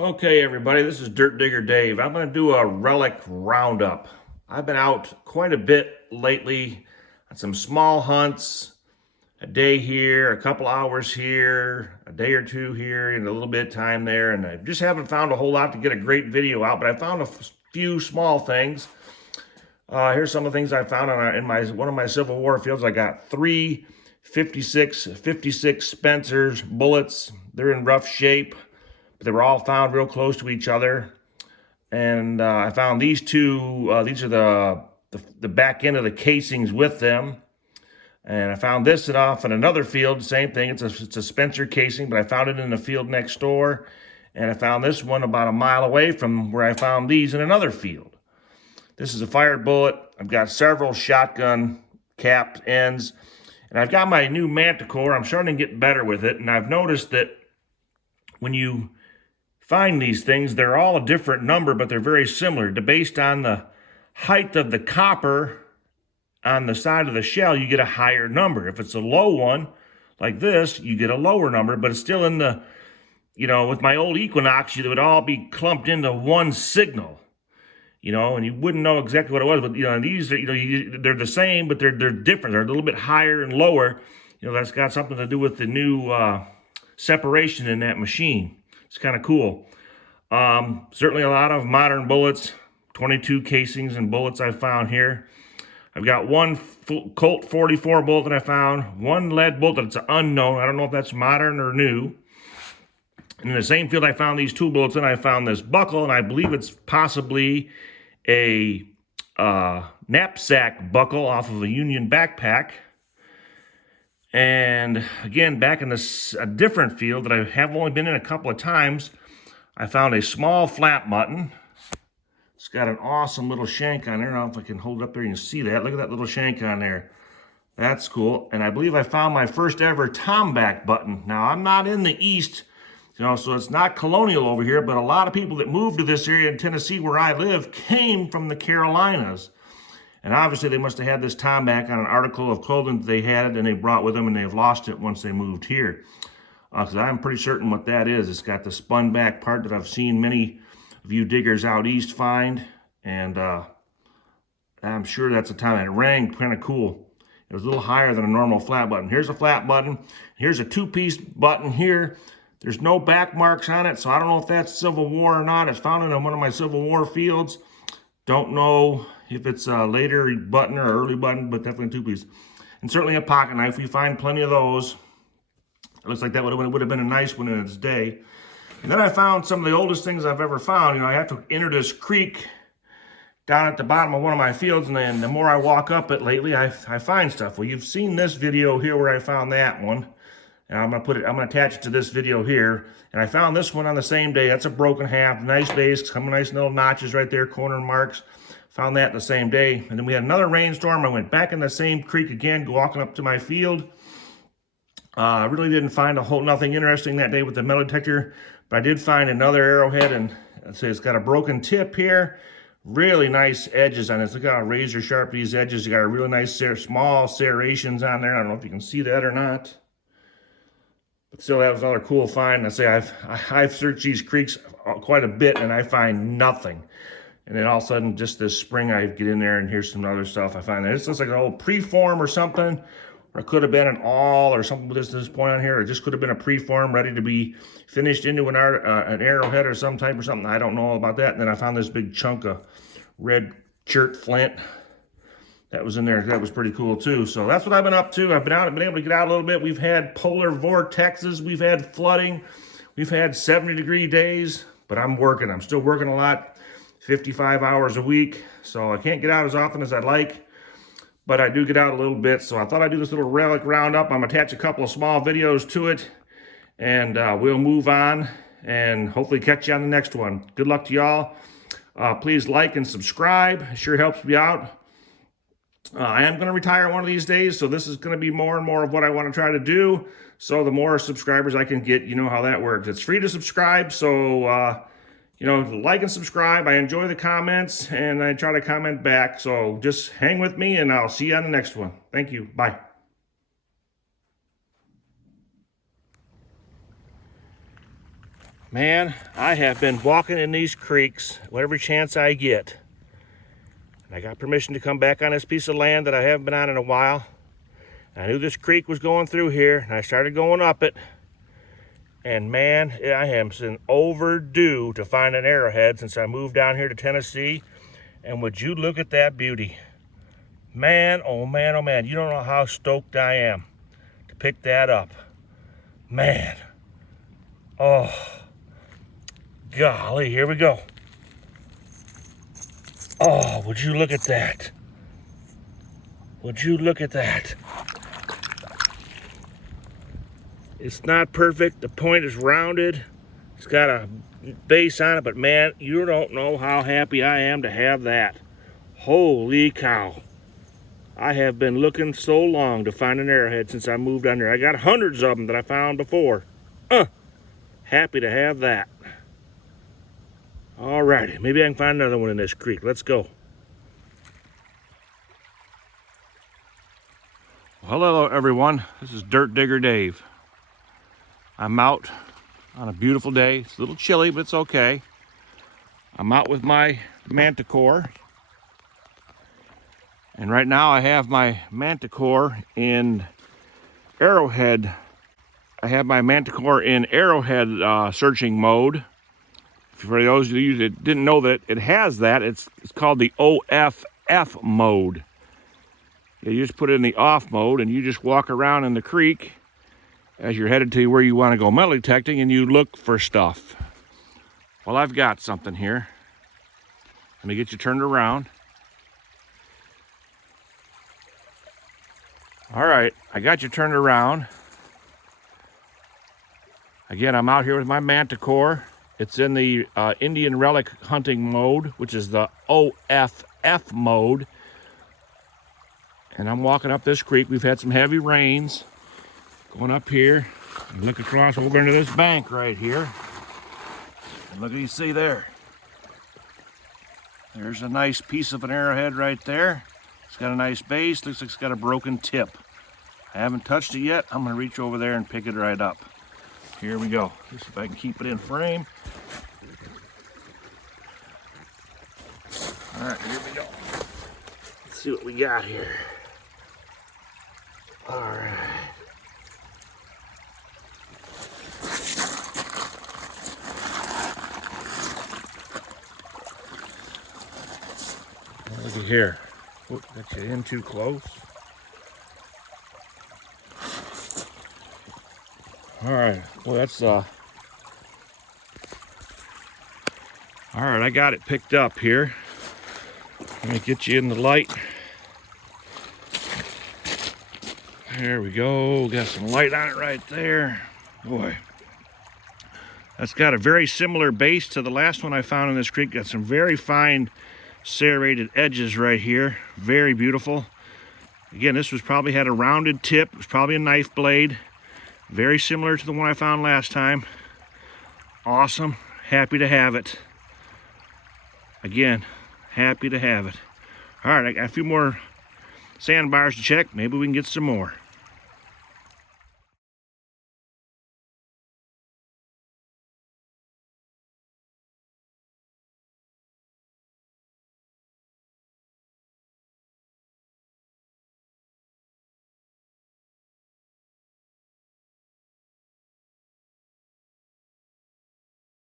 Okay, everybody, this is Dirt Digger Dave. I'm going to do a relic roundup. I've been out quite a bit lately on some small hunts, a day here, a couple hours here, a day or two here, and a little bit of time there, and I just haven't found a whole lot to get a great video out, but I found a few small things. Here's some of the things I found in one of my Civil War fields. I got three 56 Spencer's bullets. They're in rough shape. They were all found real close to each other, and I found these two. These are the back end of the casings with them, and I found this off in another field. Same thing. It's a Spencer casing, but I found it in the field next door, and I found this one about a mile away from where I found these in another field. This is a fired bullet. I've got several shotgun capped ends, and I've got my new Manticore. I'm starting to get better with it, and I've noticed that when you find these things, they're all a different number, but they're very similar. Based on the height of the copper on the side of the shell, you get a higher number. If it's a low one, like this, you get a lower number, but it's still in the, with my old Equinox, it would all be clumped into one signal, and you wouldn't know exactly what it was, but, these, they're the same, but they're different. They're a little bit higher and lower. That's got something to do with the new separation in that machine. It's kind of cool. Certainly a lot of modern bullets, 22 casings and bullets I found here. I've got one Colt 44 bullet that I found, one lead bullet that's unknown. I don't know if that's modern or new. And in the same field I found these two bullets, and I found this buckle, and I believe it's possibly a knapsack buckle off of a Union backpack. And again, back in a different field that I have only been in a couple of times, I found a small flat mutton. It's got an awesome little shank on there. I don't know if I can hold it up there, you can see that. Look at that little shank on there. That's cool. And I believe I found my first ever tomback button. Now, I'm not in the East, so it's not colonial over here, but a lot of people that moved to this area in Tennessee where I live came from the Carolinas. And obviously they must have had this tomback on an article of clothing that they had, and they brought with them, and they've lost it once they moved here. Because I'm pretty certain what that is. It's got the spun back part that I've seen many of you diggers out east find. And I'm sure that's a tomback. It rang kind of cool. It was a little higher than a normal flat button. Here's a flat button. Here's a two-piece button here. There's no back marks on it, so I don't know if that's Civil War or not. It's found in one of my Civil War fields. Don't know if it's a later button or early button, but definitely a two-piece. And certainly a pocket knife. We find plenty of those. It looks like that would have been a nice one in its day. And then I found some of the oldest things I've ever found. I have to enter this creek down at the bottom of one of my fields, and then the more I walk up it lately, I find stuff. Well, you've seen this video here where I found that one. And I'm gonna attach it to this video here. And I found this one on the same day. That's a broken half, nice base, some nice little notches right there, corner marks. Found that the same day. And then we had another rainstorm. I went back in the same creek again, walking up to my field. I really didn't find nothing interesting that day with the metal detector, but I did find another arrowhead, and it's got a broken tip here. Really nice edges on it. Look how razor sharp these edges. You got a really nice small serrations on there. I don't know if you can see that or not. But still, that was another cool find. I've searched these creeks quite a bit, and I find nothing. And then all of a sudden, just this spring, I get in there, and here's some other stuff I find there. This looks like an old preform or something, or it could have been an awl or something with this point on here. Or it just could have been a preform ready to be finished into an arrowhead or some type or something. I don't know all about that. And then I found this big chunk of red chert flint that was in there. That was pretty cool too. So that's what I've been up to. I've been able to get out a little bit. We've had polar vortexes. We've had flooding. We've had 70-degree days, but I'm working. I'm still working a lot, 55 hours a week. So I can't get out as often as I'd like, but I do get out a little bit. So I thought I'd do this little relic roundup. I'm gonna attach a couple of small videos to it, and we'll move on and hopefully catch you on the next one. Good luck to y'all. Please like and subscribe. It sure helps me out. I am going to retire one of these days, so this is going to be more and more of what I want to try to do. So the more subscribers I can get, you know how that works. It's free to subscribe, so, like and subscribe. I enjoy the comments, and I try to comment back. So just hang with me, and I'll see you on the next one. Thank you. Bye. Man, I have been walking in these creeks whatever chance I get. I got permission to come back on this piece of land that I haven't been on in a while. I knew this creek was going through here, and I started going up it. And man, I am been overdue to find an arrowhead since I moved down here to Tennessee. And would you look at that beauty? Man, oh man, oh man, you don't know how stoked I am to pick that up. Man, oh, golly, here we go. Oh, would you look at that? Would you look at that? It's not perfect. The point is rounded. It's got a base on it, but man, you don't know how happy I am to have that. Holy cow. I have been looking so long to find an arrowhead since I moved down there. I got hundreds of them that I found before. Happy to have that. Alrighty, maybe I can find another one in this creek. Let's go. Well, hello everyone. This is Dirt Digger Dave. I'm out on a beautiful day. It's a little chilly, but it's okay. I'm out with my manticore. And right now I have my manticore in arrowhead. I have my manticore in arrowhead searching mode. For those of you that didn't know that it has that, it's called the OFF mode. You just put it in the off mode and you just walk around in the creek as you're headed to where you want to go metal detecting, and you look for stuff. Well, I've got something here. Let me get you turned around. All right, I got you turned around. Again, I'm out here with my manticore. It's in the Indian Relic hunting mode, which is the OFF mode. And I'm walking up this creek. We've had some heavy rains. Going up here, and look across over into this bank right here. And look what you see there. There's a nice piece of an arrowhead right there. It's got a nice base. Looks like it's got a broken tip. I haven't touched it yet. I'm going to reach over there and pick it right up. Here we go. Let's see if I can keep it in frame. All right, here we go. Let's see what we got here. All right. Look at here. Oops, got you in too close. All right. Well, that's all right, I got it picked up here. Let me get you in the light. There we go. Got some light on it right there. Boy. That's got a very similar base to the last one I found in this creek. Got some very fine serrated edges right here. Very beautiful. Again, this was probably had a rounded tip. It was probably a knife blade. Very similar to the one I found last time. Awesome. Happy to have it. Again, happy to have it. All right, I got a few more sandbars to check. Maybe we can get some more.